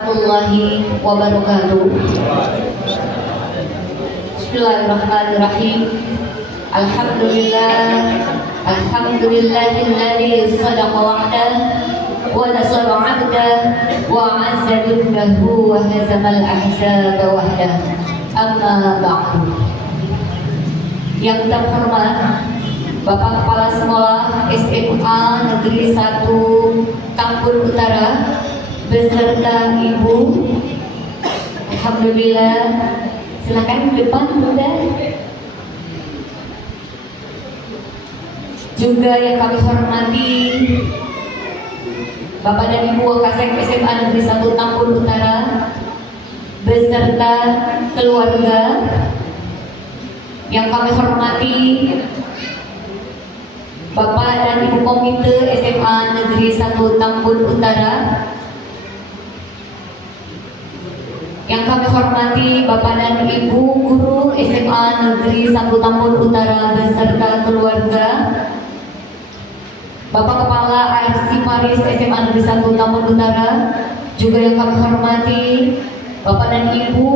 Warahmatullahi wabarakatuh. Bismillahirrahmanirrahim. Alhamdulillahilladzi shadaqa wa'dah wa nasara 'abdah wa 'azza jundahu wa hazamal ahzaba wahdah. Amma ba'du. Yang terhormat Bapak Kepala Sekolah SMA Negeri 1 Tambun Utara beserta Ibu, alhamdulillah, silakan ke depan Bunda. Juga yang kami hormati Bapak dan Ibu Wakasek SMA Negeri 1 Tambun Utara beserta keluarga. Yang kami hormati Bapak dan Ibu Komite SMA Negeri 1 Tambun Utara. Yang kami hormati Bapak dan Ibu Guru SMA Negeri 1 Tambun Utara beserta keluarga. Bapak Kepala AFC Paris SMA Negeri 1 Tambun Utara. Juga yang kami hormati Bapak dan Ibu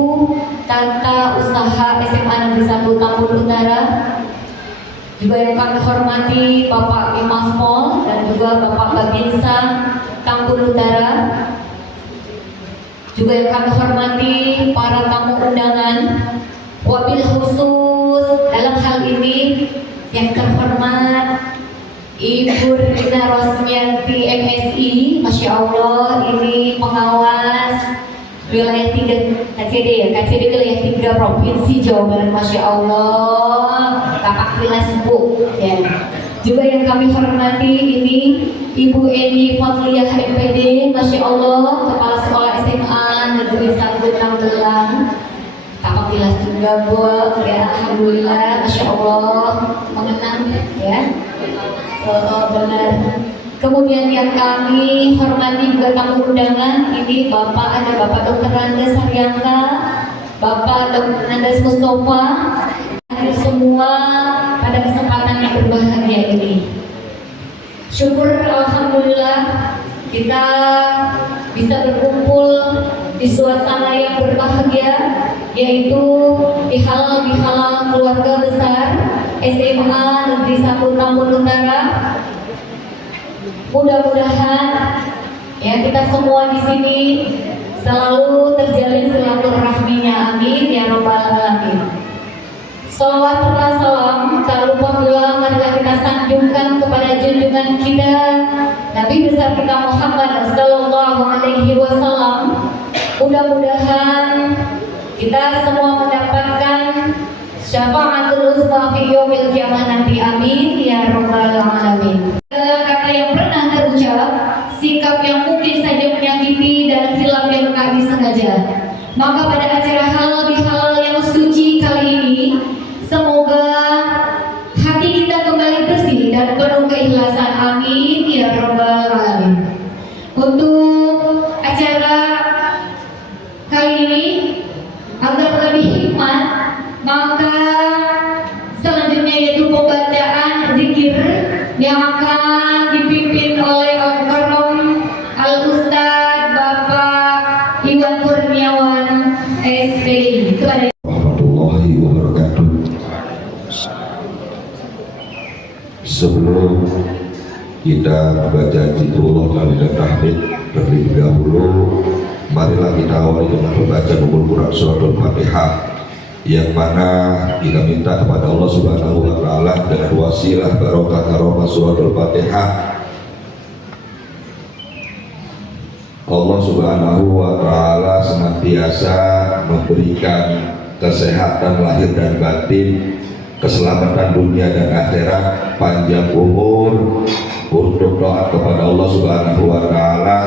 Tata Usaha SMA Negeri 1 Tambun Utara. Juga yang kami hormati Bapak Bimas Pol dan juga Bapak Babinsa Tambun Utara. Juga yang kami hormati para tamu undangan, wabil khusus dalam hal ini yang terhormat Ibu Rina Rosmianti MSI, Masya Allah, ini pengawas wilayah 3 KCD ya, KCD wilayah 3 Provinsi Jawa Barat, Masya Allah, Kapak Wilas Bu ya. Juga yang kami hormati ini Ibu Eni Fatliyah MPD, Masya Allah, Kepala Sekolah SMA Negeri 1 Tambelang, Kapak Wilas juga Bu ya, alhamdulillah, Masya Allah, mengenang ya, benar. Kemudian yang kami hormati juga tamu undangan, ini Bapak, ada Bapak Dr. Randes Haryangka, Bapak Dr. Randes Mustafa, hadir semua pada kesempatan yang berbahagia ini. Syukur alhamdulillah kita bisa berkumpul di suasana yang berbahagia, yaitu di halal keluarga besar SMA Negeri 1 Tambun Utara. Mudah-mudahan ya kita semua di sini selalu terjalin silaturahminya, amin ya rabbal alamin. Salawat serta salam tak lupa pula marilah kita sanjungkan kepada junjungan kita Nabi besar kita Muhammad sallallahu alaihi wasallam. Mudah-mudahan kita semua mendapatkan syafaatul uzma fi yaumil qiyamah nanti, amin ya rabbal alamin. Kata yang pernah terucap, sikap yang mungkin saja menyakiti dan hilaf yang tak disengaja. Maka pada acara halal bihalal yang suci kali ini, semoga hati kita kembali bersih dan penuh keikhlasan, amin ya rabbal alamin. Untuk acara kali ini agar lebih hikmat, maka selanjutnya yaitu pembacaan zikir yang akan dipimpin oleh Al-Karam Al-Ustadz Bapak Iwan Kurniawan SPI. Warahmatullahi wabarakatuh. Sebelum kita membaca zikrullah dan tahmid terlebih dahulu, marilah kita awali dengan membaca Ummul Quran suratul Fatihah, yang mana kita minta kepada Allah Subhanahu wa taala dengan wasilah barokah karomah suratul Fatihah, Allah Subhanahu wa taala senantiasa memberikan kesehatan lahir dan batin, keselamatan dunia dan akhirat, panjang umur untuk doa kepada Allah Subhanahu wa taala.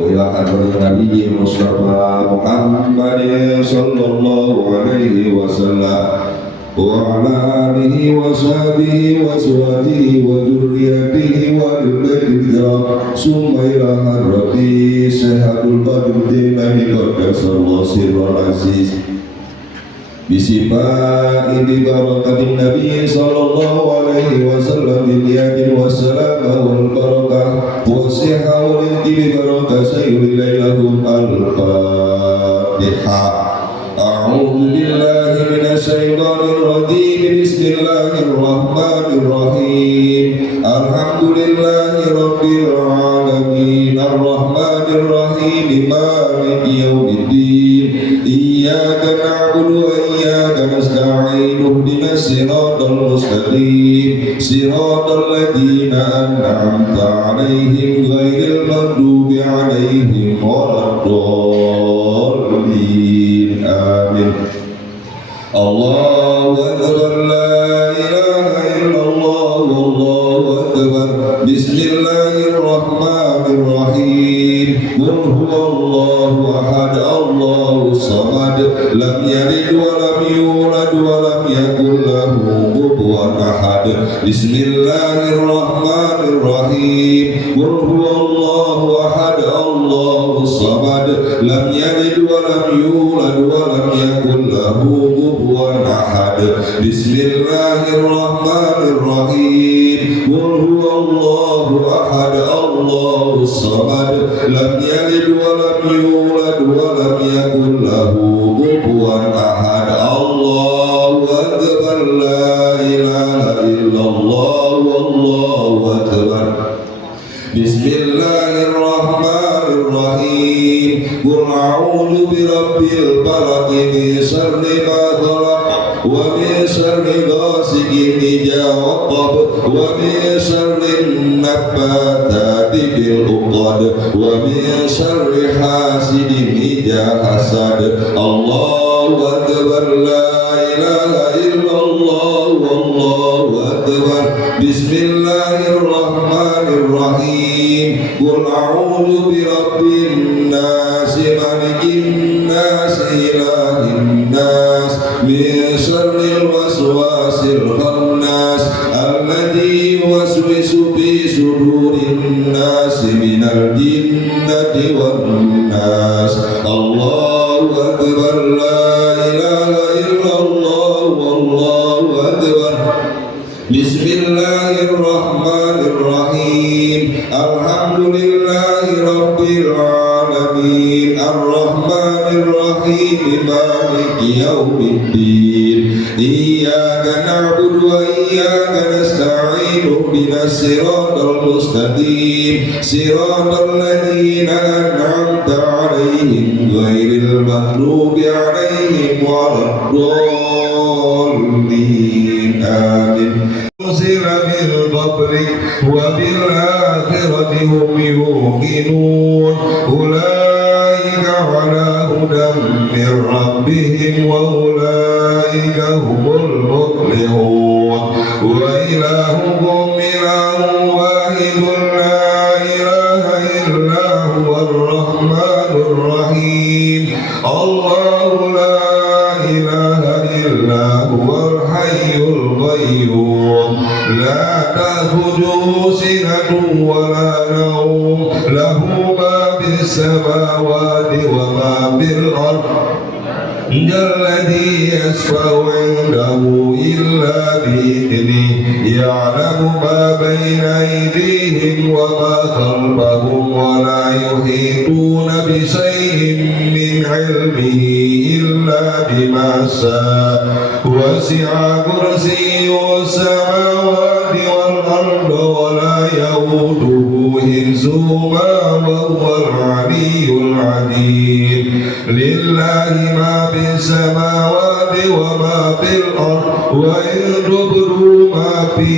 Ya Nabi Mustafa Muhammad sallallahu alaihi wasallam wa ala alihi wa sahbihi wa azwajihi wa dzurriyyatihi wa al-baiti summa ila hadrati Syekhatul Badruddin Nabi Qaddasallahu sirral aziz bisifa ini barakatin Nabi sallallahu alaihi wasallam bil yaqin wassalam wal barakah wa sihha wal وختم بركة سير ليلكم الفاتحة. أعوذ بالله من الشيطان الرجيم. بسم الله الرحمن الرحيم. الحمد لله رب العالمين الرحمن الرحيم مالك يوم الدين إياك نعبد وإياك نستعين اهدنا الصراط المستقيم صراط الذين أنعمت عليهم غير المغضوب عليهم ولا الضالين آمين. الله أكبر لا إله إلا الله والله أكبر. بسم الله الرحمن الرحيم. قل هو الله أحد الله الصمد لم يلد ولم يولد ولم يكن له كفوا أحد. بسم الله الرحمن الرحيم. قل هو الله أحد الله الصمد لم يلد ولم يولد ولم يكن له كفوا أحد. بسم الله الرحمن الرحيم. قل هو الله أحد الله الصمد لم يلد ولم يولد ولم يكن له كفوا أحد. الله أكبر لا إله إلا الله والله أكبر. بسم الله الرحمن الرحيم. قل أعوذ برب الفلق من شر ما خلق ومن شر غاسق إذا وقب ومن شر النفاثات في العقد ومن شر حاسد إذا حسد. الله أكبر لا إله إلا الله والله أكبر. بسم الله الرحمن الرحيم. قل أعوذ برب الناس ملك الناس إله الناس من شر الوسواس الخناس الذي يوسوس في صدور الناس من الجنة والناس. الله أكبر لا إله إلا الله والله أكبر. بسم الله الرحمن الرحيم. الحمد لله رب العالمين الرحمن الرحيم مالك يوم الدين إياك نعبد وإياك نستعين اهدنا الصراط المستقيم صراط الذين أنعمت عليهم غير المغضوب عليهم ولا الضالين آمين. أرسل بالقبر وبالآخرة هم يوقنون أولئك على هدى من ربهم وأولئك هم المفلحون. وإلهكم إله واحد لا إله إلا هو الرحمن الرحيم. الله لا إله إلا هو الحي القيوم لا تأخذه سنة ولا نوم له ما في السماوات وما في الأرض. الذي يشفع عنده إلا بإذنه يعلم ما بين أيديهم وما خلفهم ولا يحيطون بشيء من علمه إلا بما شاء. وسع كرسيه السماوات والأرض ولا يئوده حفظهما وهو العلي العظيم. لله ما في السماوات وما في الأرض وإن تبدوا ما في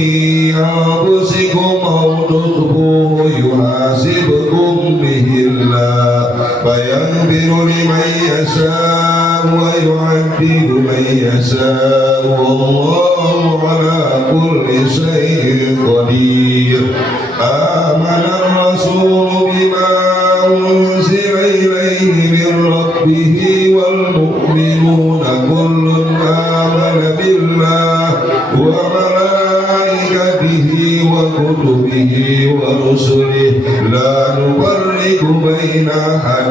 أنفسكم أو تخفوه يحاسبكم به الله فيغفر لمن يشاء ويعذب من يشاء والله على كل شيء قدير. آمن الرسول بما أنزل إليه من ربه والمؤمنون كل آمن بالله وملائكته وكتبه ورسله لا نفرق بين أحد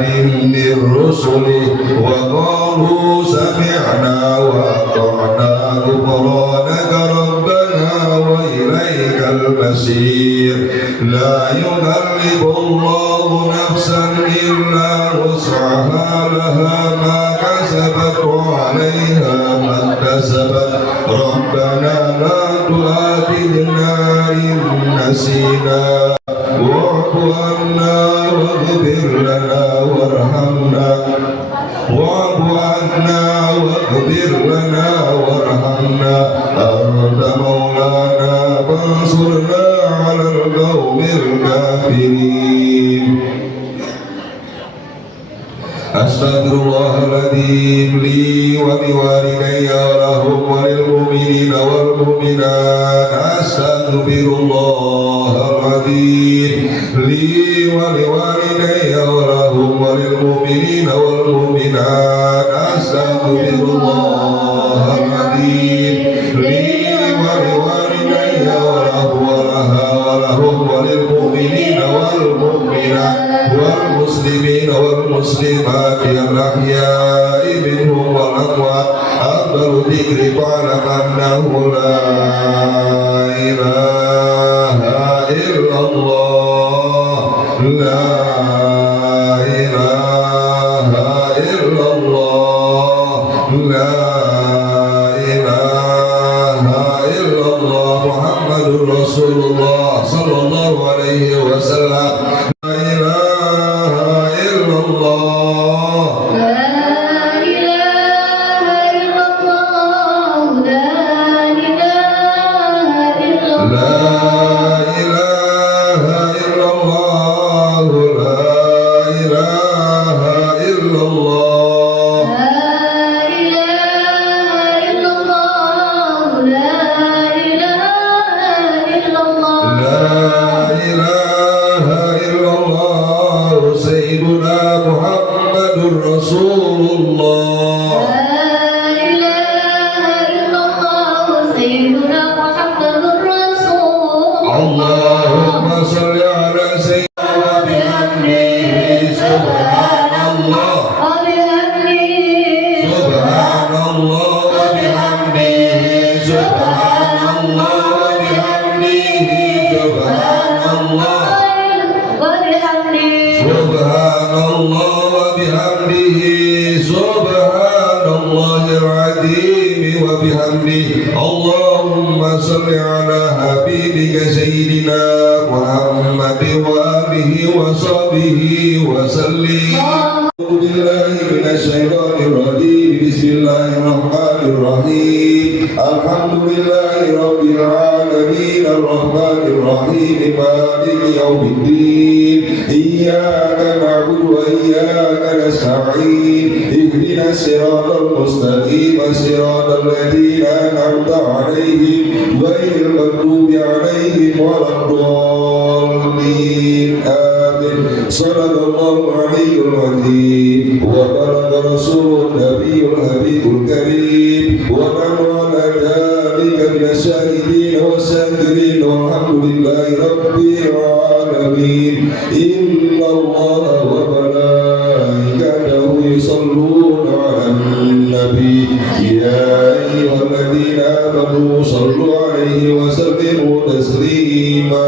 من رسله وقالوا سمعنا وأطعنا غفرانك ربنا ربنا وإليك المصير لا يكلف الله نفسا إلا وسعها لها ما كسبت وعليها ما اكتسبت ربنا لا تؤاخذنا إن نسينا واعف عنا واغفر لنا وارحمنا واعف عنا واغفر لنا وارحمنا أنت مولانا فانصرنا على القوم الكافرين أستغفر الله العظيم لي ولوالدي ولهم وللمؤمنين والمؤمنات أستغفر الله العظيم لي ولوالدي ولهم وللمؤمنين والمؤمنات أستغفر الله العظيم لي ولوالدي ولهم وللمؤمنين والمؤمنات والمسلمين والمسلمات الأحياء منهم والأموات أفضل ذكر فاعلم أنه لا إله إلا الله لا إله إلا الله لا إله إلا الله محمد رسول الله صلى الله عليه وسلم لا إله إلا الله لا إله إلا الله لا إله إلا الله لا إله إلا الله لا إله إلا الله لا إله إلا الله لا إله إلا الله لا إله إلا الله سيدنا محمد رسول الله لا إله إلا الله سيدنا محمد رسول اللهم صل على سيدنا وبحمده سبحان الله وبحمده سبحان الله وبحمده سبحان الله وبحمده سبحان الله وبحمده سبحان الله وبحمده سبحان الله العظيم وبحمده اللهم صل على حبيبك سيدنا محمد وآله وصحبه وسلم أعوذ بالله من الشيطان الرجيم بسم الله الرحمن الرحيم الحمد لله رب العالمين الرحمن الرحيم مالك يوم الدين إياك نعبد وإياك نستعين اهدنا الصراط المستقيم صراط الذين أنعمت عليهم غير المغضوب عليهم ولا الضالين آمين صدق الله العلي العظيم وبلغ رسول النبي الحبيب الكريم ونحن على ذلك من الشاهدين والشاكرين والحمد لله رب العالمين إن الله وملائكته يصلون على النبي يا أيها الذين آمنوا صلوا عليه وسلموا تسليما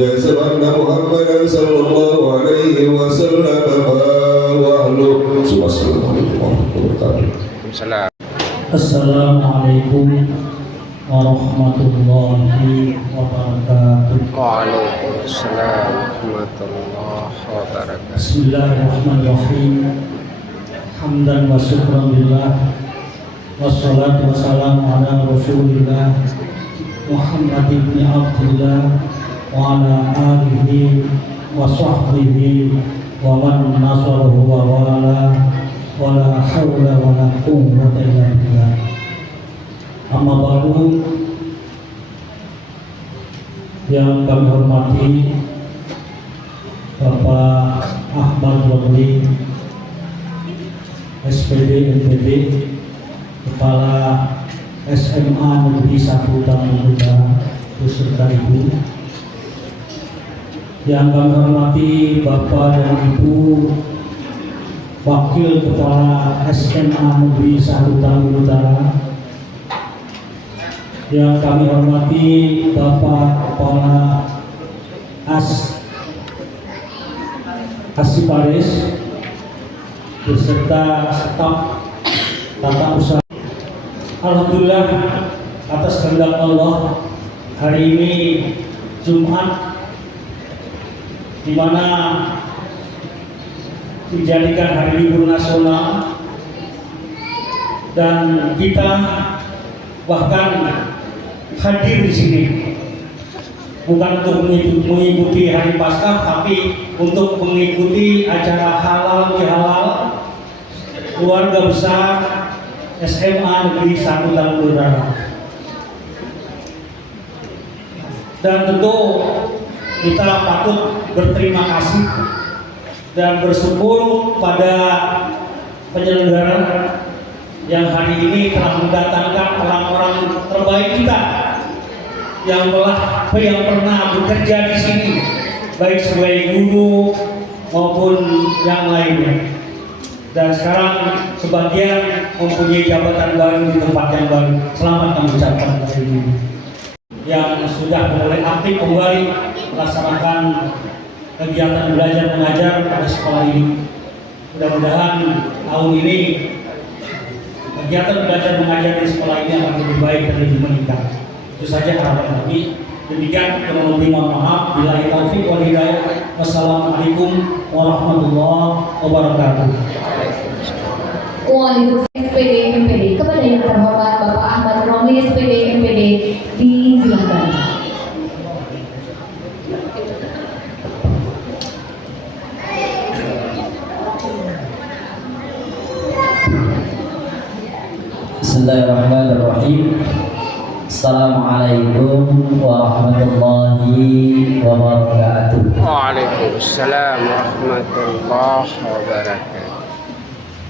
يا سيدنا محمد صلى الله عليه وسلم وأهله السلام عليكم ورحمة الله وبركاته. Assalamualaikum warahmatullahi wabarakatuh. Waalaikumsalam warahmatullahi wabarakatuh. Bismillahirrahmanirrahim. Hamdan wa syukran lillah. Wassalatu wassalamu ala Rasulillah Muhammad ibn Abdullah wa ala alihi wa sahbihi wa man nasarahu wa wala wa la hawla wa la quwwata illa billah. Amma ba'du, yang kami hormati Bapak Ahmad Wali SPD NTB, Kepala SMA Negeri 1 Taman Utara beserta Ibu. Yang kami hormati Bapak dan Ibu Wakil Kepala SMA Negeri 1 Taman Utara. yang kami hormati Bapak Kepala Asiparis beserta staf tata usaha. Alhamdulillah atas kehendak Allah hari ini Jumat di mana dijadikan hari libur nasional dan kita bahkan hadir di sini bukan untuk mengikuti hari Paskah, tapi untuk mengikuti acara halal bihalal keluarga besar SMA Negeri 1 Taman Utara. Dan tentu kita patut berterima kasih dan bersyukur pada penyelenggara yang hari ini telah mendatangkan orang-orang terbaik kita yang pernah bekerja di sini, baik sebagai guru maupun yang lainnya. Dan sekarang sebagian mempunyai jabatan baru di tempat yang baru. Selamat kami ucapkan hari ini. Yang sudah mulai aktif kembali melaksanakan kegiatan belajar mengajar pada sekolah ini. Mudah-mudahan tahun ini kegiatan belajar mengajar di sekolah ini akan lebih baik dan lebih meningkat. Itu saja harapan kami. Demikian, kurang lebih mohon maaf. Billahi taufiq wal hidayah. Wassalamualaikum warahmatullahi wabarakatuh. Waalaikumsalam SPD MPD. Kepada yang terhormat Bapak Ahmad Romli SPD MPD disilakan. Bismillahirrahmanirrahim. Assalamualaikum warahmatullahi wabarakatuh. Waalaikumsalam warahmatullahi wabarakatuh.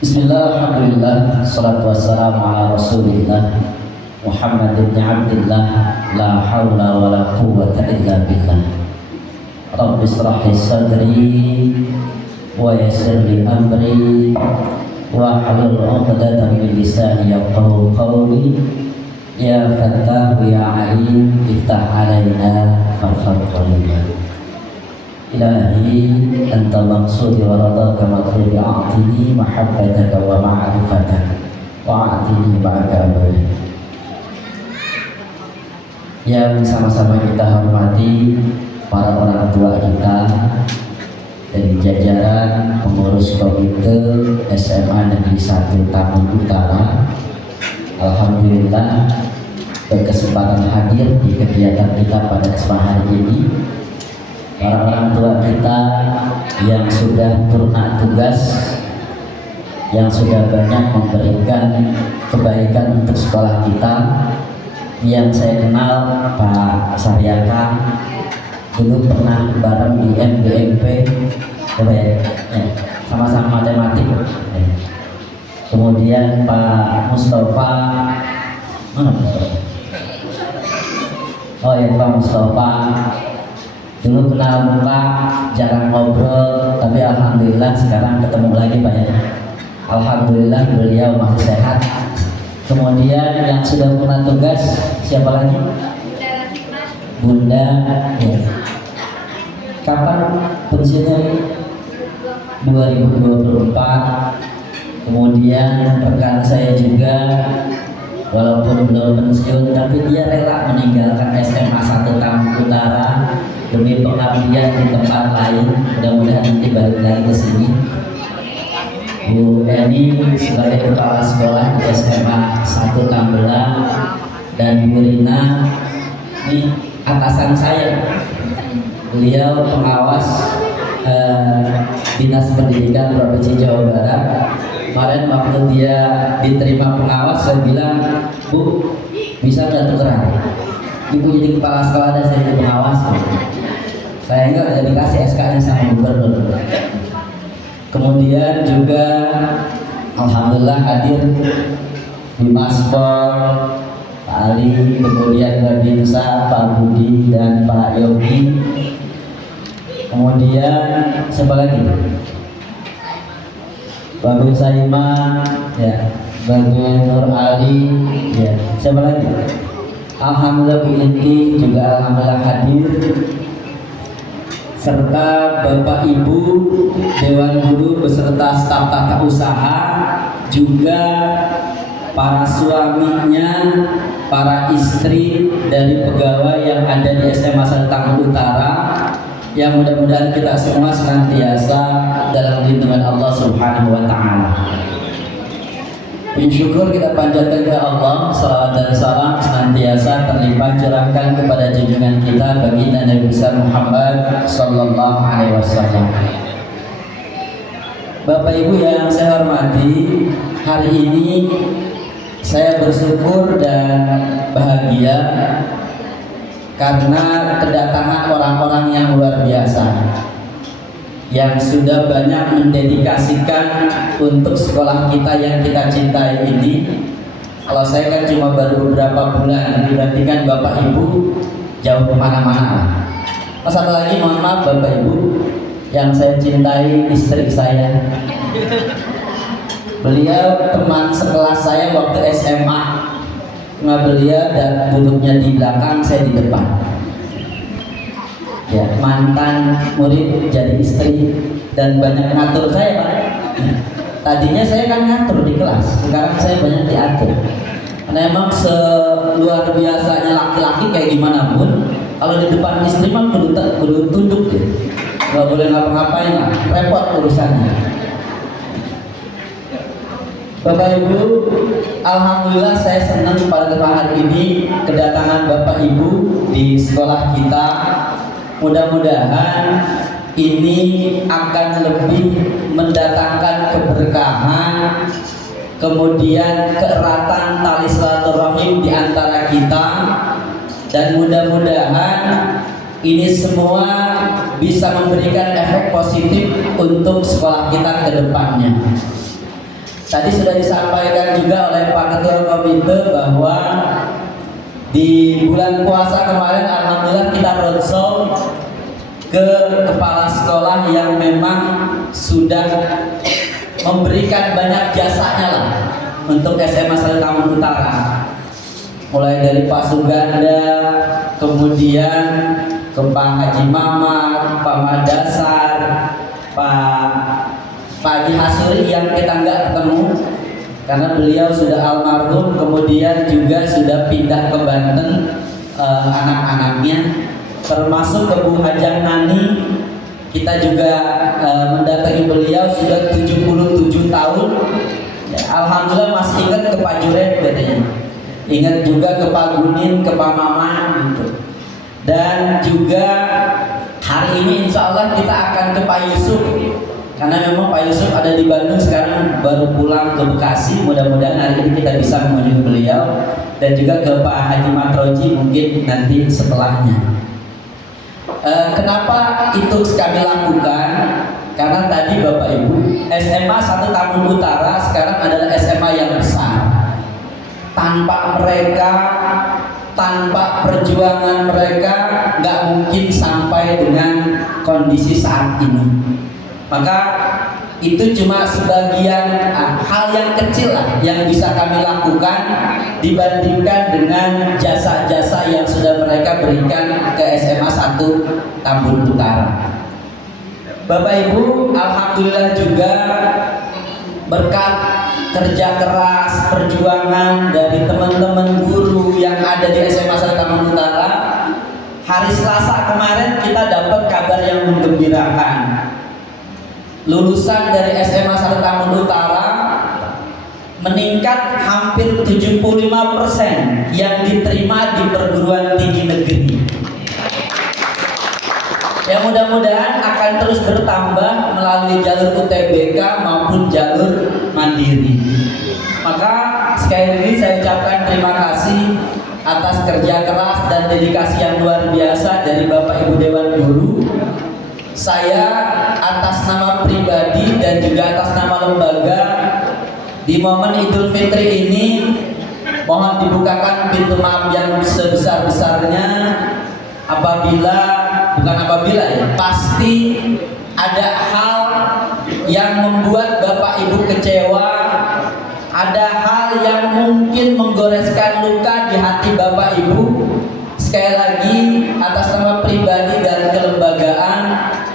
Bismillah, alhamdulillah, salatu wassalamu ala rasulillah Muhammad ibn Abdillah, la hawla wa la quwwata illa billah. Rabbi israh li sadri wa yassir li amri wa hlul 'uqdatam min lisani yafqahu qawli. Ya Fattah ya Alim, iftah alaina farhad qalina. Ilahi anta maqsudi wa radaka matlubi, a'tini mahabbataka wa ma'rifataka wa a'tini ma'aka abadi. Yang sama-sama kita hormati para orang tua kita dari jajaran pengurus komite SMA Negeri 1 Taman Utara, alhamdulillah berkesempatan hadir di kegiatan kita pada kesempatan hari ini. Para orang tua kita yang sudah purna tugas, yang sudah banyak memberikan kebaikan untuk sekolah kita, yang saya kenal Pak Saryaka, dulu pernah bareng di MBMP, sama-sama matematik. Kemudian Pak Mustafa, mana Mustafa? Oh ya, Pak Mustafa dulu kenal muka, jarang ngobrol, tapi alhamdulillah sekarang ketemu lagi Pak ya. Alhamdulillah beliau masih sehat. Kemudian yang sudah pernah tugas siapa lagi? Bunda ya. Kapan pensiunnya? 2024. Kemudian rekan saya juga, walaupun belum pensiun tapi dia rela meninggalkan SMA 1 Taman Utara demi pengabdian di tempat lain. Mudah-mudahan nanti balik lagi ke sini. Bu Eni sebagai kepala sekolah di SMA 1 Tambelang, dan Bu Rina ini atasan saya. Beliau pengawas Dinas Pendidikan Provinsi Jawa Barat. Kemarin waktu dia diterima pengawas, saya bilang, Bu, bisa nggak tukeran? Ibu jadi kepala sekolah dan saya jadi pengawas. Saya enggak ada dikasih SKN sama gubernur. Kemudian juga alhamdulillah hadir di Maspor, Pak Ali, kemudian Babinsa, Pak Budi dan Pak Yogi. Kemudian siapa lagi? Bagus Saiman, ya, Bagus Nur Ali, ya, siapa lagi? Alhamdulillah Bu Inti juga alhamdulillah hadir, serta Bapak Ibu Dewan Guru beserta staf tata usaha, juga para suaminya, para istri dari pegawai yang ada di SMA Santang Utara, yang mudah-mudahan kita semua senantiasa dalam lindungan Allah Subhanahu wa Ta'ala. Syukur kita panjatkan ke Allah, salawat dan salam senantiasa terlimpah curahkan kepada junjungan kita baginda Nabi besar Muhammad sallallahu alaihi wasallam. Bapak Ibu yang saya hormati, hari ini saya bersyukur dan bahagia karena kedatangan orang-orang yang luar biasa yang sudah banyak mendedikasikan untuk sekolah kita yang kita cintai ini. Kalau saya kan cuma baru beberapa bulan, berarti kan Bapak Ibu jauh kemana-mana. Satu lagi mohon maaf Bapak Ibu yang saya cintai, istri saya. Beliau teman sekelas saya waktu SMA. Beliau dan duduknya di belakang, saya di depan. Ya, mantan murid jadi istri dan banyak ngatur saya Pak. Tadinya saya kan ngatur di kelas, sekarang saya banyak diatur. Karena emang seluar biasanya laki-laki kayak gimana pun, kalau di depan istri mah kudu tunduk deh, nggak boleh ngapa-ngapain, repot urusannya. Bapak Ibu, alhamdulillah saya senang pada hari ini kedatangan Bapak Ibu di sekolah kita. Mudah-mudahan ini akan lebih mendatangkan keberkahan, kemudian keeratan tali silaturahim di antara kita, dan mudah-mudahan ini semua bisa memberikan efek positif untuk sekolah kita ke depannya. Tadi sudah disampaikan juga oleh Pak Ketua Komite bahwa di bulan puasa kemarin alhamdulillah kita roadshow ke kepala sekolah yang memang sudah memberikan banyak jasanya lah untuk SMA Santang Utara. Mulai dari Pak Suganda, kemudian ke Pak Haji Mamat, Pak Madasar, Pak Haji Hasuri yang kita nggak ketemu karena beliau sudah almarhum, kemudian juga sudah pindah ke Banten, anak-anaknya termasuk ke Bu Hajang Nani. Kita juga mendatangi beliau sudah 77 tahun ya, alhamdulillah masih ingat ke Pak Juren katanya, ingat juga ke Pak Gunin, ke Pak Maman gitu. Dan juga hari ini insya Allah kita akan ke Pak Yusuf, karena memang Pak Yusuf ada di Bandung sekarang, baru pulang ke Bekasi. Mudah-mudahan hari ini kita bisa mengunjungi beliau, dan juga ke Pak Haji Matroji mungkin nanti setelahnya. Kenapa itu kami lakukan? Karena tadi Bapak Ibu, SMA 1 Tambun Utara sekarang adalah SMA yang besar. Tanpa mereka, tanpa perjuangan mereka, nggak mungkin sampai dengan kondisi saat ini. Maka itu cuma sebagian hal yang kecil lah yang bisa kami lakukan dibandingkan dengan jasa-jasa yang sudah mereka berikan ke SMA 1 Tambun Utara. Bapak Ibu, alhamdulillah juga berkat kerja keras, perjuangan dari teman-teman guru yang ada di SMA 1 Tambun Utara, hari Selasa kemarin kita dapat kabar yang menggembirakan. Lulusan dari SMA 1 Tambun Utara meningkat hampir 75% yang diterima di perguruan tinggi negeri. Ya, mudah-mudahan akan terus bertambah melalui jalur UTBK maupun jalur mandiri. Maka sekali lagi saya ucapkan terima kasih atas kerja keras dan dedikasi yang luar biasa dari Bapak Ibu Dewan Guru. Saya atas nama pribadi dan juga atas nama lembaga di momen Idul Fitri ini mohon dibukakan pintu maaf yang sebesar-besarnya pasti ada hal yang membuat Bapak Ibu kecewa, ada hal yang mungkin menggoreskan luka di hati Bapak Ibu, sekali lagi atas nama pribadi dan kelembagaan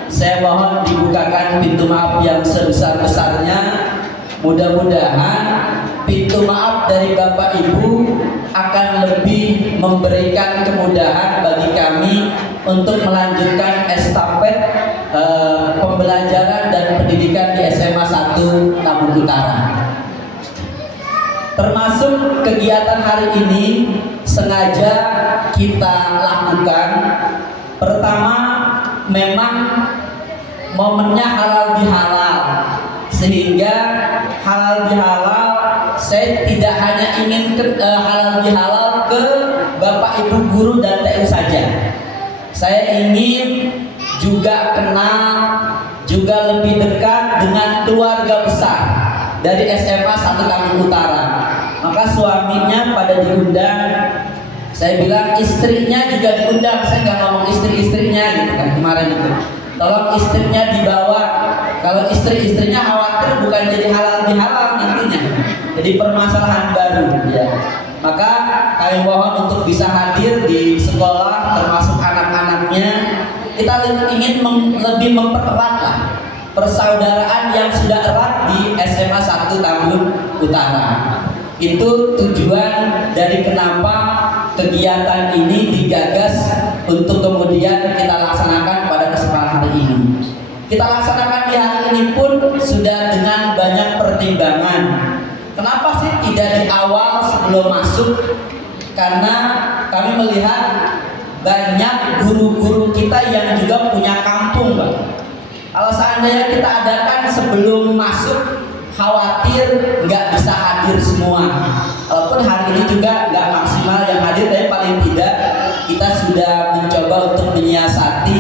saya mohon dibukakan pintu maaf yang sebesar-besarnya. Mudah-mudahan pintu maaf dari Bapak Ibu akan lebih memberikan kemudahan bagi kami untuk melanjutkan estafet pembelajaran dan pendidikan di SMA 1 Tambun Utara. Termasuk kegiatan hari ini sengaja kita lakukan. Pertama, memang momennya halal bihalal, sehingga halal bihalal saya tidak hanya ingin halal bihalal ke Bapak Ibu guru dan TU saja. Saya ingin juga kenal, juga lebih dekat dengan keluarga besar dari SMA 1 Tambun Utara. Maka suaminya pada diundang, saya bilang istrinya juga diundang. Saya nggak ngomong istri-istrinya gitu kan kemarin itu. Tolong istrinya dibawa. Kalau istri-istrinya khawatir bukan jadi halal bihalal nantinya, jadi permasalahan baru ya. Maka kami mohon untuk bisa hadir di sekolah termasuk anak-anaknya. Kita ingin lebih mempererat lah persaudaraan yang sudah erat di SMA 1 Tambun Utara. Itu tujuan dari kenapa kegiatan ini digagas untuk kemudian kita laksanakan pada kesempatan hari ini. Kita laksanakan di hari ini pun sudah dengan banyak pertimbangan. Kenapa sih tidak di awal sebelum masuk? Karena kami melihat banyak guru-guru kita yang juga punya kampung, Pak. Kalau seandainya kita adakan sebelum masuk, khawatir nggak bisa hadir semua. Walaupun hari ini juga nggak maksimal yang hadir, tapi paling tidak kita sudah mencoba untuk menyiasati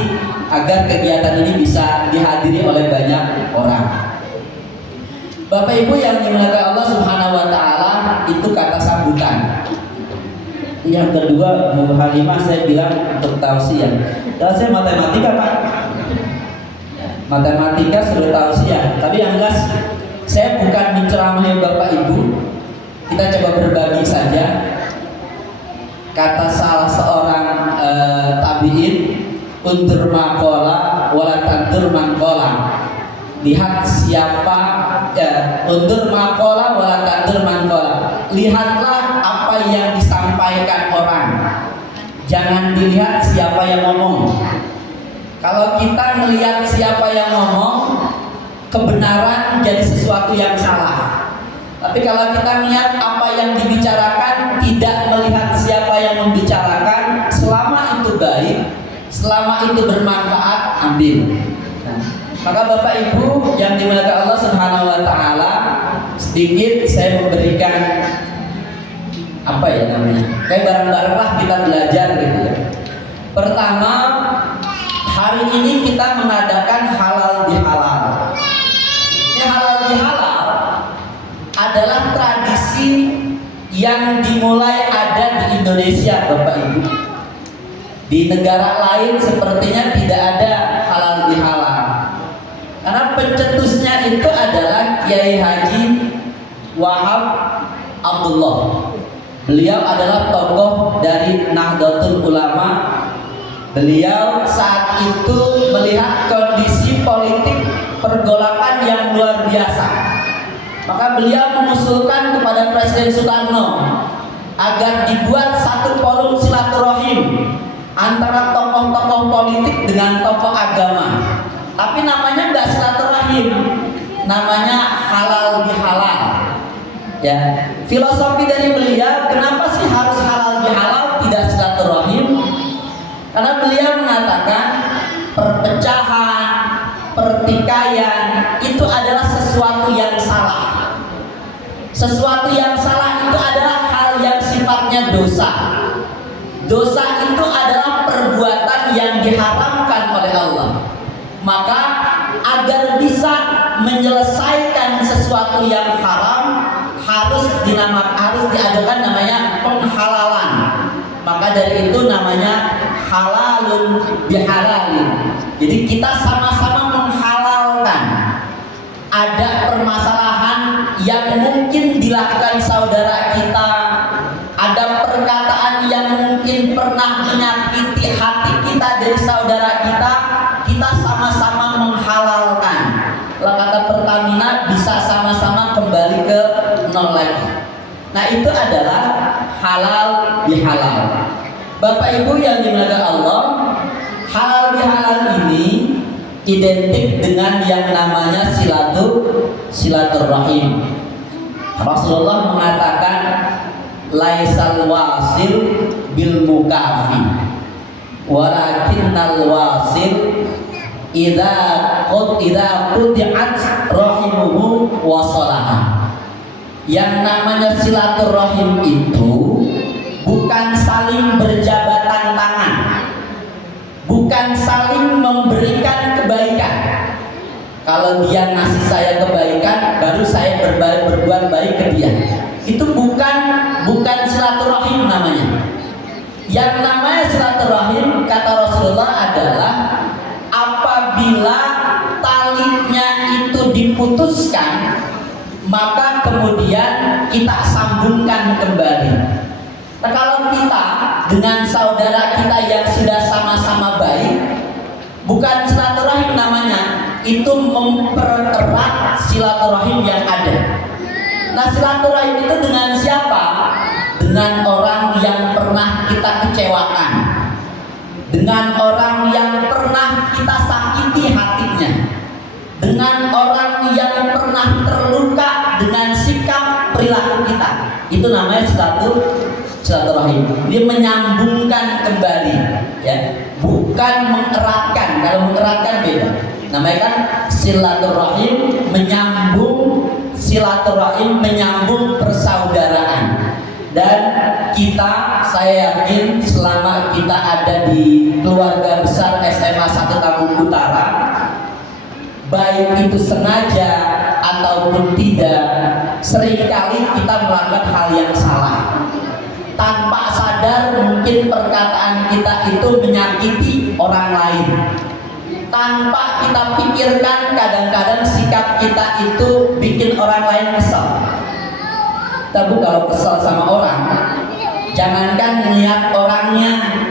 agar kegiatan ini bisa dihadiri oleh banyak orang. Bapak Ibu yang dimuliakan Allah Subhanahu wa taala, itu kata sambutan. Yang kedua, Bu Halimah saya bilang untuk tausiah. Saya matematika, Pak. Matematika sudah tausiah, tapi yang jelas saya bukan menceramahi Bapak Ibu. Kita coba berbagi saja. Kata salah seorang tabi'in, undur maqala wala tandur maqala. Lihat siapa undur maqala wala tandur maqala. Lihatlah apa yang disampaikan orang. Jangan dilihat siapa yang ngomong. Kalau kita melihat siapa yang ngomong, kebenaran jadi sesuatu yang salah. Tapi kalau kita lihat apa yang dibicarakan, tidak melihat siapa yang membicarakan, selama itu baik, selama itu bermanfaat, ambil. Nah, maka Bapak Ibu yang dimuliakan Allah Subhanahu wa taala, sedikit saya memberikan apa ya namanya? Kayak bareng-bareng lah kita belajar gitu ya. Pertama, hari ini kita mengadakan halal bihalal. Ini halal bihalal adalah tradisi yang dimulai ada di Indonesia, Bapak Ibu. Di negara lain sepertinya tidak ada halal bihalal. Karena pencetusnya itu adalah Kiai Haji Wahab Abdullah. Beliau adalah tokoh dari Nahdlatul Ulama. Beliau saat itu melihat kondisi politik pergolakan yang luar biasa. Maka beliau mengusulkan kepada Presiden Soekarno agar dibuat satu forum silaturahim antara tokoh-tokoh politik dengan tokoh agama. Tapi namanya nggak silaturahim, namanya halal bihalal. Ya, filosofi dari beliau, kenapa sih harus halal bihalal tidak silaturahim? Karena beliau mengatakan perpecahan, pertikaian itu adalah sesuatu yang salah. Sesuatu yang salah itu adalah hal yang sifatnya dosa. Dosa itu adalah perbuatan yang diharamkan oleh Allah. Maka agar bisa menyelesaikan sesuatu yang haram harus diadakan namanya penghalalan. Maka dari itu namanya halalun bihalalin. Jadi kita sama-sama menghalalkan. Ada permasalahan yang mungkin dilakukan saudara kita, ada perkataan yang mungkin pernah menyakiti ke nol lagi. Nah itu adalah halal bihalal. Bapak Ibu yang dimuliakan Allah, halal bihalal ini identik dengan yang namanya silaturahim. Rasulullah mengatakan laisal wasil bil mukafi walakinnal wasil idza quti'at rahimuhu wasalaha. Yang namanya silaturahim itu bukan saling berjabatan tangan, bukan saling memberikan kebaikan. Kalau dia ngasih saya kebaikan, baru saya berbuat baik ke dia. Itu bukan silaturahim namanya. Yang namanya silaturahim kata Rasulullah adalah apabila talinya itu diputuskan, maka kemudian kita sambungkan kembali. Nah, kalau kita dengan saudara kita yang sudah sama-sama baik, bukan silaturahim namanya, itu mempererat silaturahim yang ada. Nah, silaturahim itu dengan siapa? Dengan orang yang pernah kita kecewakan, dengan orang yang pernah kita sakiti hatinya, dengan orang yang pernah terluka dengan sikap perilaku kita. Itu namanya silaturahim. Dia menyambungkan kembali, ya, bukan mengeratkan. Kalau mengeratkan beda. Namanya kan silaturahim, menyambung, silaturahim menyambung persaudaraan. Dan kita, saya yakin selama kita ada di keluarga besar SMA 1 Tambun Utara, baik itu sengaja ataupun tidak, seringkali kita melakukan hal yang salah. Tanpa sadar mungkin perkataan kita itu menyakiti orang lain. Tanpa kita pikirkan, kadang-kadang sikap kita itu bikin orang lain kesal. Tapi kalau kesal sama orang, jangankan lihat orangnya,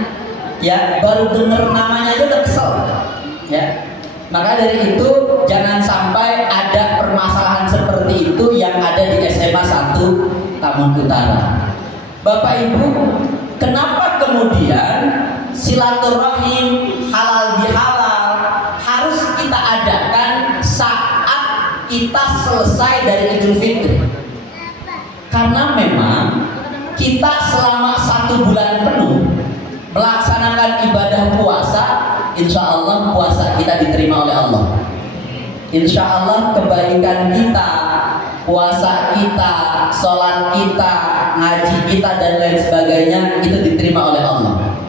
ya, baru dengar namanya aja udah kesel, ya. Maka dari itu jangan sampai ada permasalahan seperti itu yang ada di SMA 1 Tambun Utara. Bapak Ibu, kenapa kemudian silaturahim halal bihalal harus kita adakan saat kita selesai dari Idul Fitri? Karena memang kita selama 1 bulan penuh melaksanakan ibadah puasa, insya Allah puasa kita diterima oleh Allah. Insya Allah kebaikan kita, puasa kita, sholat kita, ngaji kita dan lain sebagainya itu diterima oleh Allah.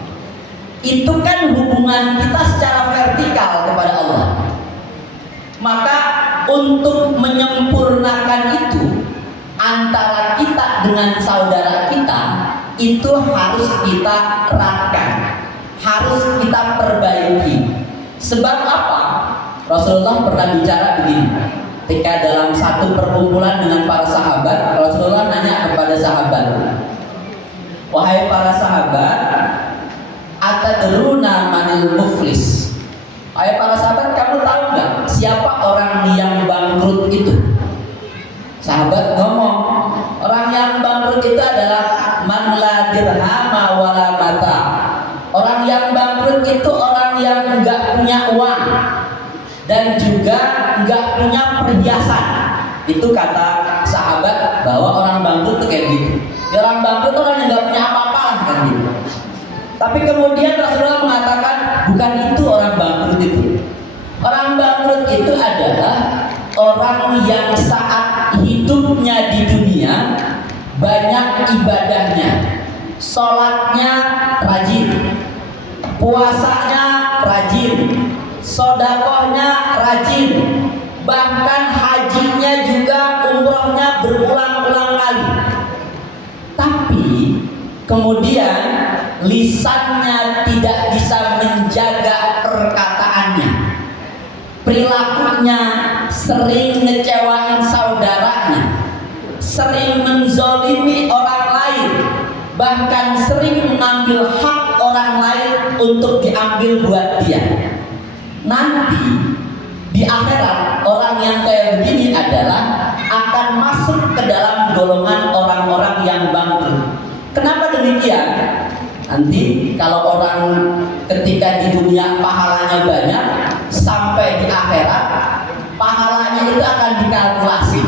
Itu kan hubungan kita secara vertikal kepada Allah. Maka untuk menyempurnakan itu antara kita dengan saudara kita, itu harus kita eratkan, harus kita perbaiki. Sebab apa? Rasulullah pernah bicara begini. Ketika dalam satu perkumpulan dengan para sahabat, Rasulullah nanya kepada sahabat, wahai para sahabat, atadruna manil muflis? Wahai para sahabat, kamu tahu nggak siapa orang yang bangkrut itu? Sahabat ngomong, orang yang bangkrut itu adalah man la dirhama wala mata. Orang yang bangkrut itu orang yang enggak punya uang dan juga enggak punya perhiasan. Itu kata sahabat bahwa orang bangkrut itu kayak gitu. Ya, orang bangkrut orang yang enggak punya apa-apa kan gitu. Tapi kemudian Rasulullah mengatakan bukan itu orang bangkrut itu. Orang bangkrut itu adalah orang yang saat hidupnya di dunia banyak ibadahnya, sholatnya rajin, puasanya rajin, sodakohnya rajin, bahkan hajinya juga, umrohnya berulang-ulang kali. Tapi kemudian lisannya tidak bisa menjaga perkataannya, perilakunya sering ngecewain saudaranya, sering menzolimi orang lain, bahkan sering mengambil hak orang lain untuk diambil buat dia. Nanti di akhirat orang yang kayak begini adalah akan masuk ke golongan orang-orang yang bangkrut. Kenapa demikian? Nanti kalau orang ketika di dunia pahalanya banyak, sampai di akhirat pahalanya itu akan dikalkulasi.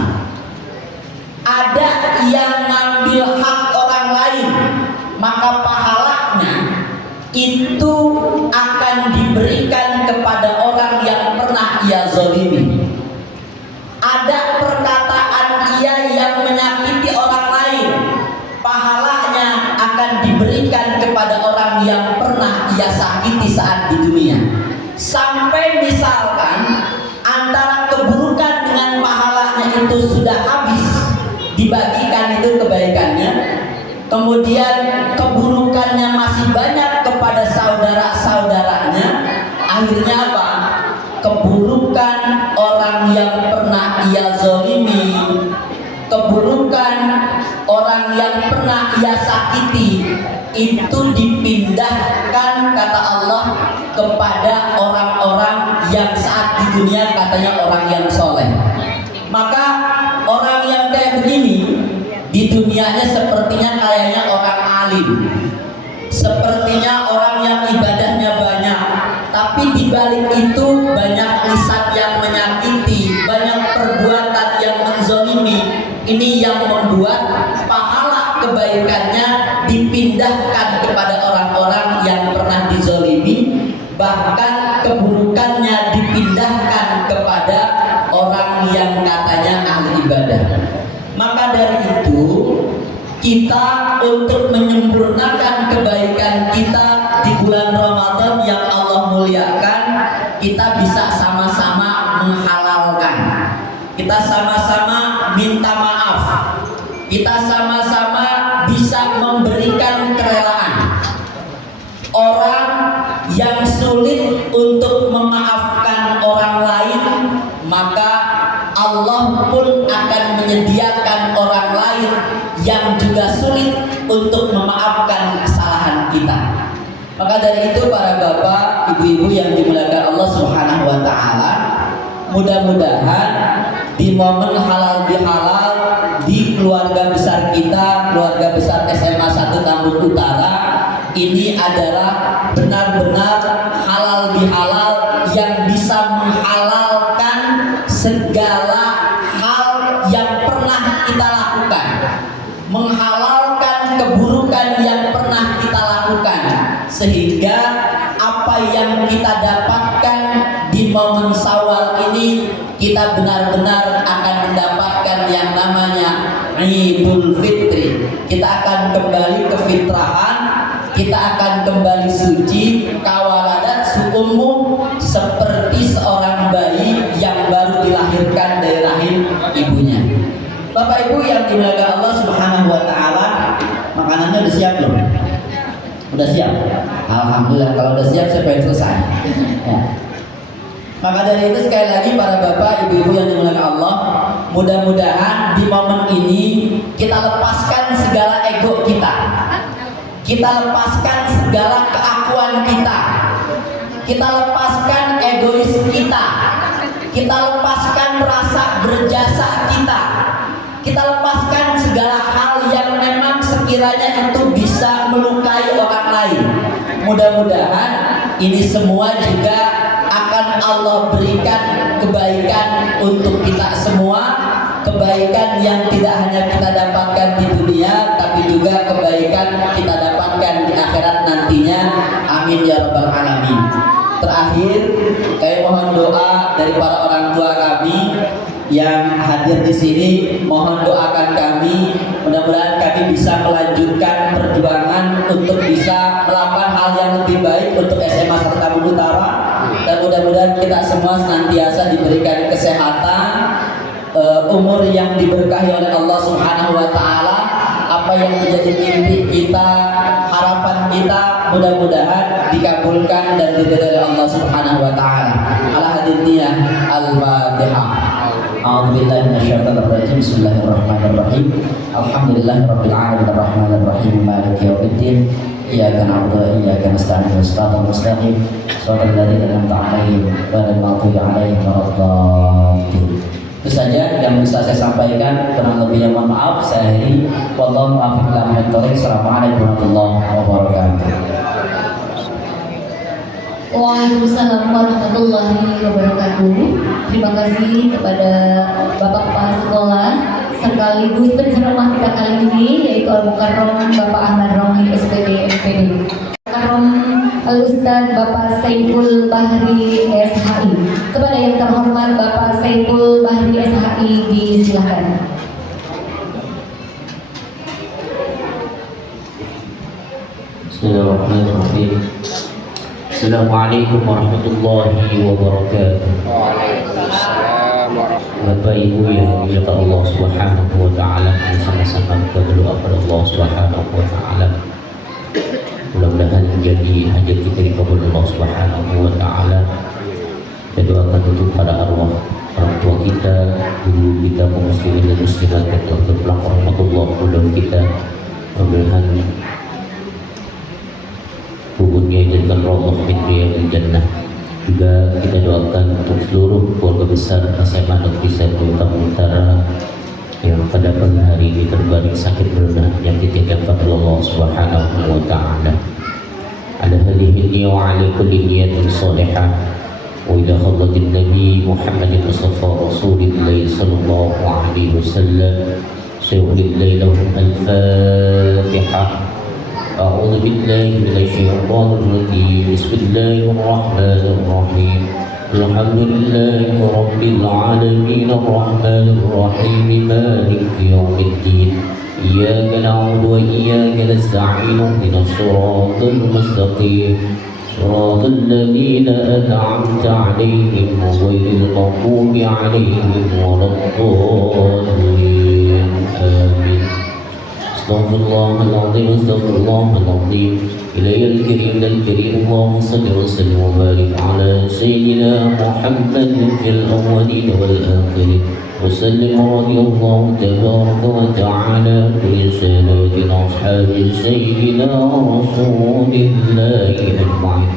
Ada yang ngambil hak orang lain, maka pahalanya itu akan diberikan kepada orang yang pernah ia zalimi. Ada perkataan ia yang menyakiti orang lain, pahalanya akan diberikan kepada orang yang pernah ia sakiti saat di dunia. Sampai misalkan antara keburukan dengan pahalanya itu sudah habis, dibagikan itu kebaikannya, kemudian keburukannya masih banyak kepada saudara-saudaranya, akhirnya apa? Keburukan orang yang pernah ia zalimi, keburukan orang yang pernah ia sakiti, itu dipindahkan kata Allah kepada orang-orang yang saat di dunia katanya orang yang soleh. Maka orang yang kayak begini di dunianya sepertinya kayaknya orang alim, sepertinya orang yang ibadahnya banyak, tapi di balik itu banyak lisan yang menyakiti, banyak perbuatan yang menzalimi. Ini yang membuat pahala kebaikannya dipindahkan kepada orang-orang yang pernah dizalimi, bahkan keburukannya dipindahkan kepada orang yang katanya ahli ibadah. Maka dari itu kita untuk menyempurnakan kebaikan kita di bulan Ramadan yang Allah muliakan, kita bisa sama-sama menghalalkan, kita sama-sama minta maaf, kita sama-sama bisa memberikan kerelaan. Orang yang sulit untuk memaafkan orang lain, maka Allah pun akan menyediakan orang lain yang juga sulit untuk memaafkan kesalahan kita. Maka dari itu para bapak, ibu-ibu yang dimuliakan Allah Subhanahu wa taala, mudah-mudahan di momen halal bihalal di keluarga besar kita, keluarga besar SMA 1 Tambun Utara, ini adalah benar-benar halal bihalal yang bisa menghalalkan segala hal yang pernah kita lakukan, menghalalkan keburukan yang pernah kita lakukan, sehingga apa yang kita dapatkan di momen Syawal ini, kita benar-benar akan mendapatkan yang namanya Idul Fitri. Kita akan kembali ke fitrahan, kita akan kembali suci, kawaladat suummu, seperti seorang bayi yang baru dilahirkan dari rahim ibunya. Bapak Ibu yang dimuliakan Allah Subhanahu wa taala, makanannya udah siap belum? Udah siap? Alhamdulillah, kalau udah siap saya pengen selesai. Ya. Maka dari itu sekali lagi para bapak, ibu-ibu yang dimuliakan Allah, mudah-mudahan di momen ini kita lepaskan segala ego kita. Kita lepaskan segala keakuan kita. Kita lepaskan egois kita. Kita lepaskan rasa berjasa kita. Kita lepaskan segala hal yang memang sekiranya itu bisa melukai orang lain. Mudah-mudahan ini semua juga akan Allah berikan kebaikan untuk kita semua, kebaikan yang tidak hanya kita dapatkan di dunia, tapi juga kebaikan kita dapatkan di akhirat nantinya. Amin ya rabbal alamin. Terakhir, kami mohon doa dari para orang tua kami yang hadir di sini. Mohon doakan kami, mudah-mudahan kami bisa melanjutkan perjuangan untuk bisa melakukan hal yang lebih baik untuk SMA 1 Tambun Utara, dan mudah-mudahan kita semua senantiasa diberikan kesehatan, umur yang diberkahi oleh Allah Subhanahu wa taala. Apa yang menjadi mimpi kita, harapan kita, mudah-mudahan dikabulkan dan diridhai oleh Allah Subhanahu wa taala. Ala hadiniyah al-Fatihah. A'udzubillahi minasyaitonir rajim. Bismillahirrahmanirrahim. Alhamdulillahirabbil alamin arrahmanir rahim maliki yaumiddin. Iyyaka na'budu wa iyyaka nasta'in ihdinas siratal mustaqim shiratal ladzina an'amta 'alaihim ghairil maghdubi 'alaihim waladdallin. Itu saja yang bisa saya sampaikan, kurang lebihnya mohon maaf. Saya akhiri. Wallahu muwaffiq ila aqwamit thoriq. Assalamualaikum warahmatullahi wabarakatuh. Waalaikumsalam warahmatullahi wabarakatuh. Terima kasih kepada Bapak Kepala Sekolah sekaligus penceramah kita kali ini, yaitu Al-Mukarram Bapak Ahmad Romli SPD MPD, Mukarram Al-Ustadz Bapak Saiful Bahri SHI. Kepada yang terhormat Bapak Saiful Bahri SHI disilakan. Bismillahirrahmanirrahim. Assalamualaikum warahmatullahi wabarakatuh. Waalaikumsalam warahmatullahi Bapak Ibu yang dimuliakan Allah Subhanahu wa taala, sama-sama kita berdoa kepada Allah Subhanahu wa taala. Mudah-mudahan menjadi hajat kita dikabul Allah Subhanahu wa taala. Kita doakan untuk para arwah orang tua kita, guru kita, kaum muslimin dan muslimat yang telah berpulang rahmatullah kepada kita. Mudah-mudahan kuburnya dijadikan rawdah min riyadil jannah. Juga kita doakan untuk seluruh keluarga besar SMA Negeri 1 Tamu Utara yang pada pagi hari ini terbaring sakit berat penyakit yang diangkat oleh Allah Subhanahu wa taala. Ala hadhihi wa ala kulli niyatin salihah. Wa ila hadratin Nabi Muhammad Mustafa Rasulullah sallallahu alaihi wasallam. Sayyidil lahum al-Fatihah. أعوذ بالله من الشيطان الرجيم بسم الله الرحمن الرحيم الحمد لله رب العالمين الرحمن الرحيم مالك يوم الدين إياك نعبد وإياك نستعين اهدنا الصراط المستقيم صراط الذين أنعمت عليهم غير المغضوب عليهم ولا الضالين آمين. استغفر الله العظيم استغفر الله العظيم إلي الكريم الكريم اللهم صل وسلم وبارك على سيدنا محمد في الأولين والآخرين وسلم رضي الله تبارك وتعالى برسالات أصحاب سيدنا رسول الله أجمعين.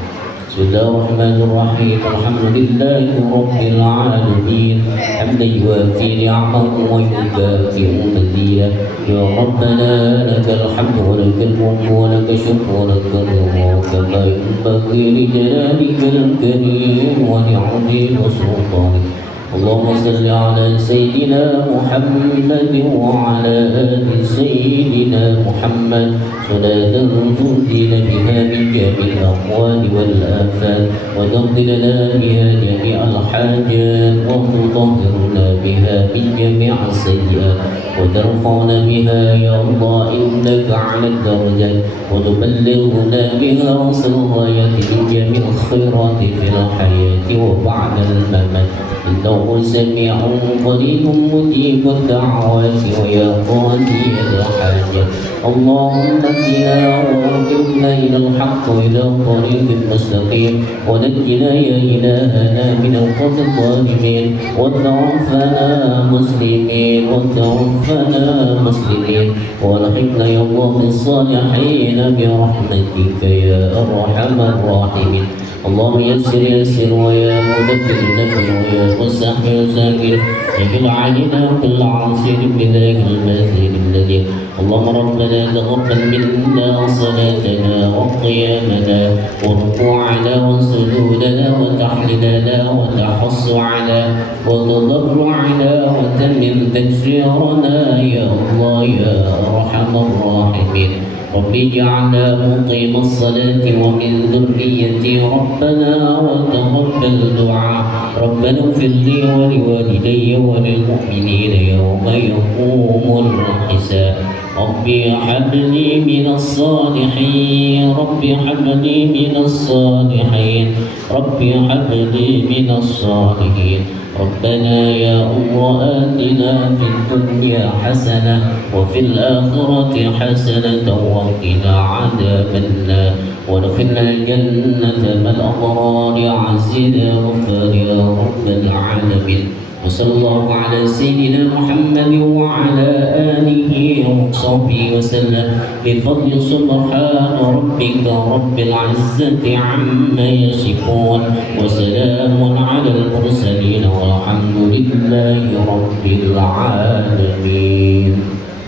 بسم الله الرحمن الرحيم الحمد لله رب العالمين حمدا يوافي نعمه ويكافئ مزيدا يا ربنا لك الحمد ولك الملك ولك الشكر ولك الرضا كما ينبغي لجلالك الكريم ولعظيم سلطانك. اللهم صل على سيدنا محمد وعلى آل سيدنا محمد صلاة تنزل بها من جميع الأقوال والآفات وتقضي لنا بها جميع الحاجات وتطهرنا بها من جميع السيئات وترفعنا بها يا الله إنك على الدرجات وتبلغنا بها وصل الغايات من جميع الخيرات في الحياة وبعد الممات إنه سميع قريب مجيب الدعوات ويا قاضي الحاجات. اللهم اهدنا ووفقنا إلى الحق وإلى الطريق المستقيم ونجنا يا إلهنا من القوم الظالمين وتوفنا مسلمين وتوفنا مسلمين والحقنا يا الله بالصالحين برحمتك يا أرحم الراحمين. اللهم يسر يسر ويا مدبر نبر ويا مسحر ساكر اجعل علينا كل عاصر بذاك الماثل الذي. اللهم ربنا تقبل منا صلاتنا وقيامنا وركوعنا وسجودنا وتحليلنا وتحصعنا وتضرعنا وتمم تكسيرنا يا الله يا ارحم الراحمين. رب اجعلنا مقيم الصلاة ومن ذريتي ربنا وتقبل دعاء. ربنا اغفر لي ولوالدي وللمؤمنين يوم يقوم الحساب. ربي هب لي من الصالحين ربي هب لي من الصالحين ربي هب لي من الصالحين. ربنا يا الله آتنا في الدنيا حسنة وفي الآخرة حسنة وقنا عذاب النار وادخلنا الجنة مع الأبرار عزينا غفار يا رب العالمين. وصلى الله على سيدنا محمد وعلى آله آله وصحبه وسلم بفضل سبحان ربك رب العزة عما يصفون وسلام على المرسلين والحمد لله رب العالمين.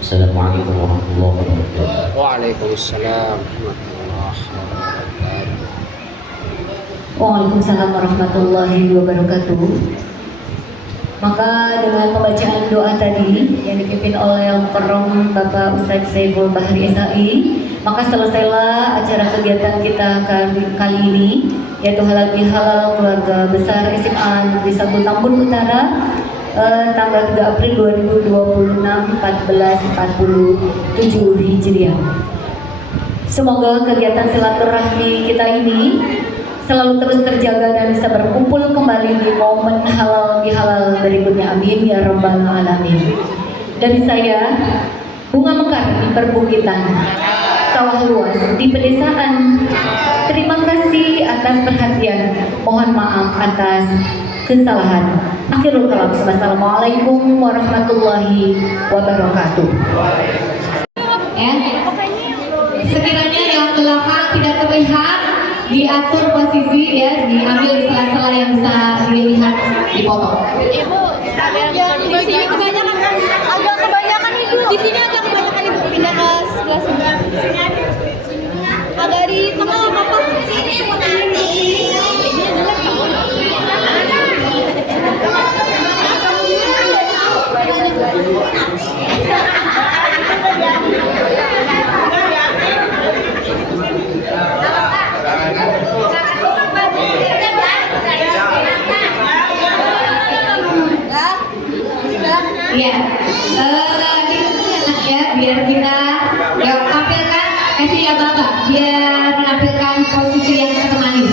Assalamualaikum warahmatullahi wabarakatuh. Waalaikumsalam warahmatullahi wabarakatuh. Waalaikumsalam warahmatullahi wabarakatuh. Maka dengan pembacaan doa tadi yang dipimpin oleh Al-Mukarram Bapak Ustadz Saiful Bahri SAI, maka selesailah acara kegiatan kita kali ini, yaitu halal bihalal keluarga besar SMA Negeri 1 Tambun Utara, tanggal 3 April 2026 1447 Hijriah. Semoga kegiatan silaturahmi kita ini selalu terus terjaga dan bisa berkumpul kembali di momen halal bihalal berikutnya. Amin ya rabbal alamin. Dari saya, bunga mekar di perbukitan, sawah luas di pedesaan. Terima kasih atas perhatian. Mohon maaf atas kesalahan. Akhirul kalam. Wassalamualaikum warahmatullahi wabarakatuh. Ya. Sekiranya yang belakang tidak terlihat, diatur posisi ya, diambil di sela-sela yang bisa dilihat, dipotong. Ibu, di sini kebanyakan, agak kebanyakan ibu. Di sini agak kebanyakan ibu. Pindah ke sebelah sebelah. Agak di tengah apa? Sini ibu nanti. Ini jelek kamu. Ya, ya, biar kita tampilkan, kasih ya Bapak, biar menampilkan posisi yang ketemani.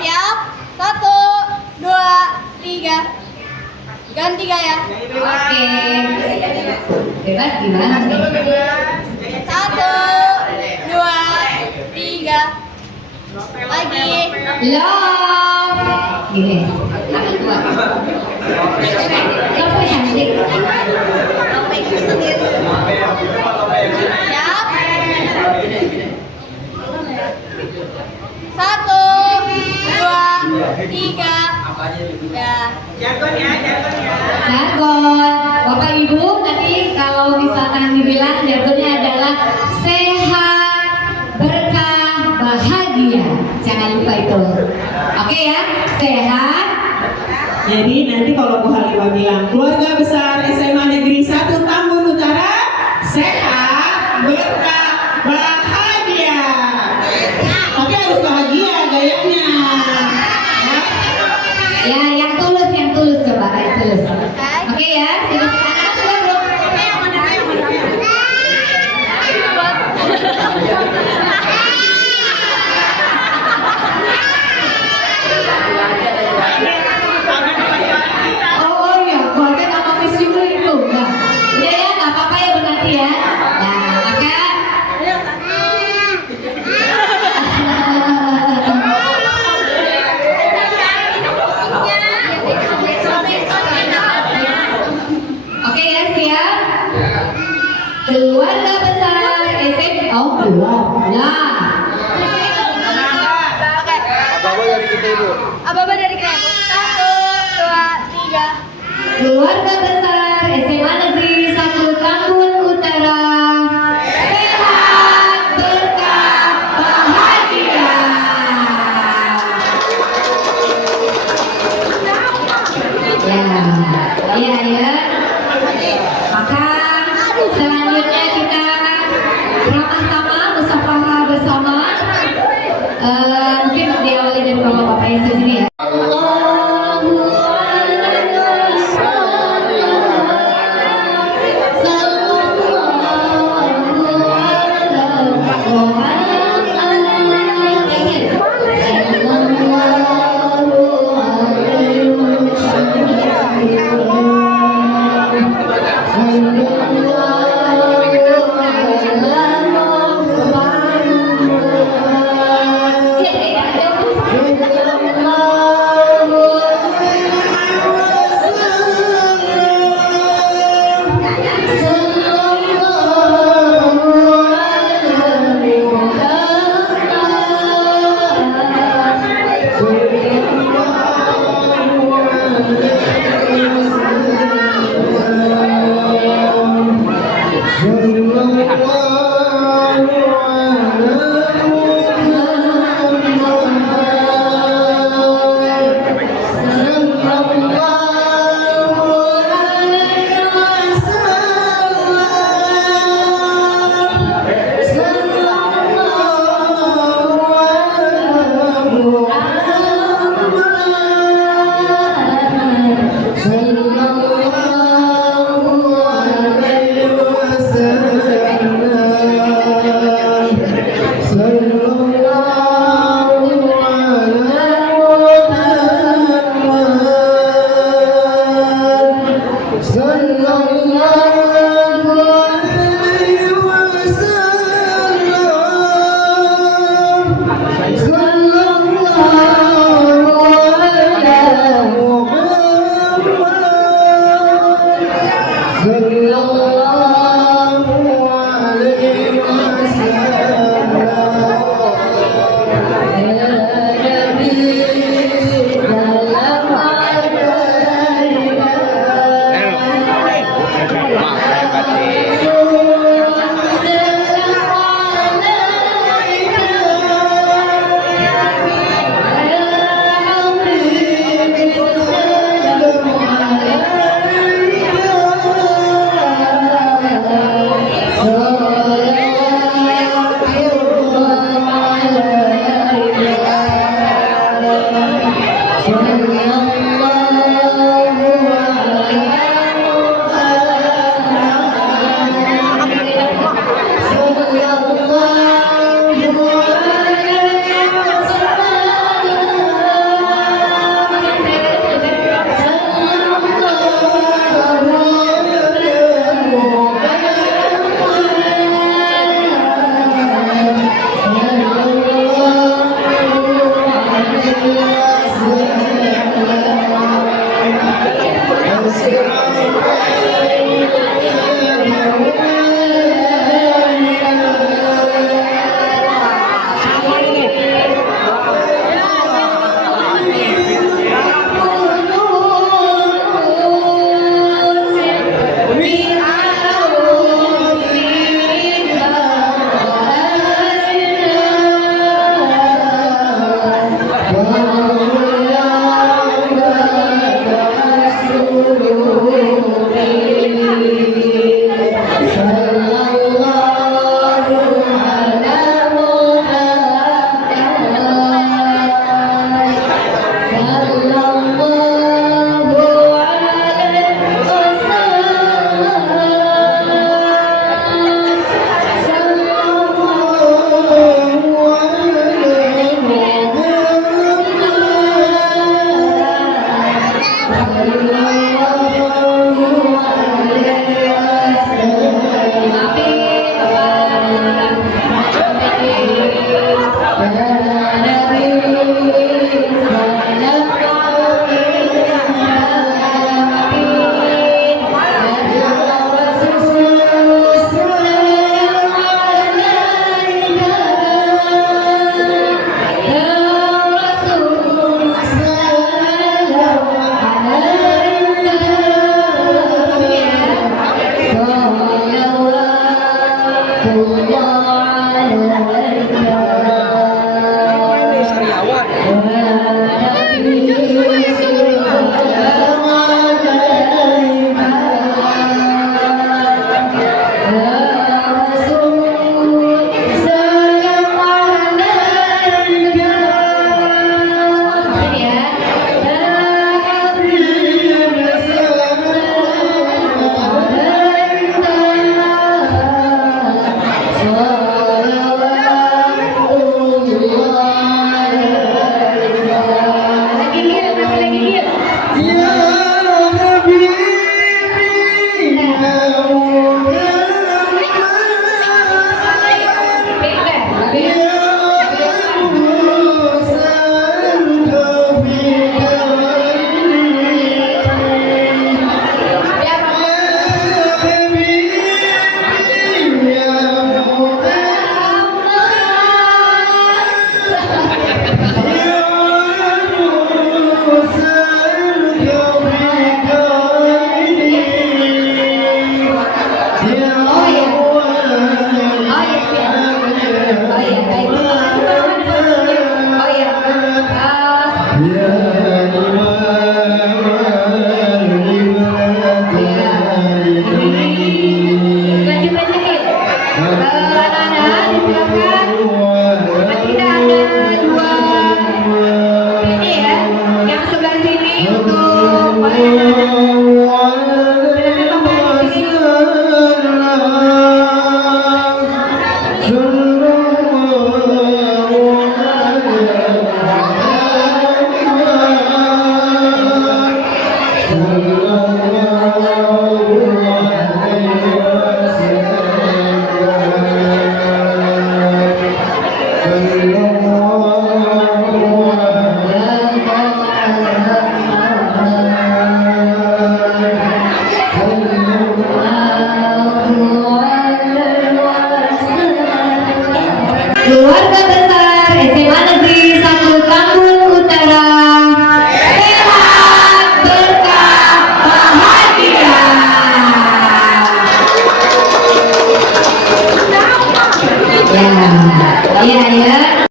Siap? 1, 2, 3. Ganti gaya. Oke, bebas gimana? 1, 2, 3. Lagi. Love, gini, tangan dua. Love cantik. Siap? 1, 2, 3. Ya. Jargon, Bapak Ibu nanti kalau misalkan dibilang jargonnya adalah sehat, berkah, bahagia. Jangan lupa itu. Oke ya, sehat. Jadi nanti kalau Bu Halimah bilang keluarga besar SMA Negeri 1 Tambun Utara sehat, berkah, bahagia. Tapi harus bahagia gayanya. Ya, yang tulus coba, yang tulus. Oke ya, anak-anak sudah belum? Oh iya, keluarga sama Miss Yuli itu. Nah, udah ya, nggak apa-apa ya berarti ya. Nah, maka oke ya, siap. Keluarga besar SM. Oh belum, lah. Bapak dari kita ibu. Ababa dari kita. 1, 2, 3. Keluarga besar SMA Negeri 1 Tambun Utara sehat, berkah, bahagia. Ya, ya. Maka selanjutnya kita ramah tamah musyawarah bersama. Mungkin diawali dari bapak-bapak yang sini ya. Keluarga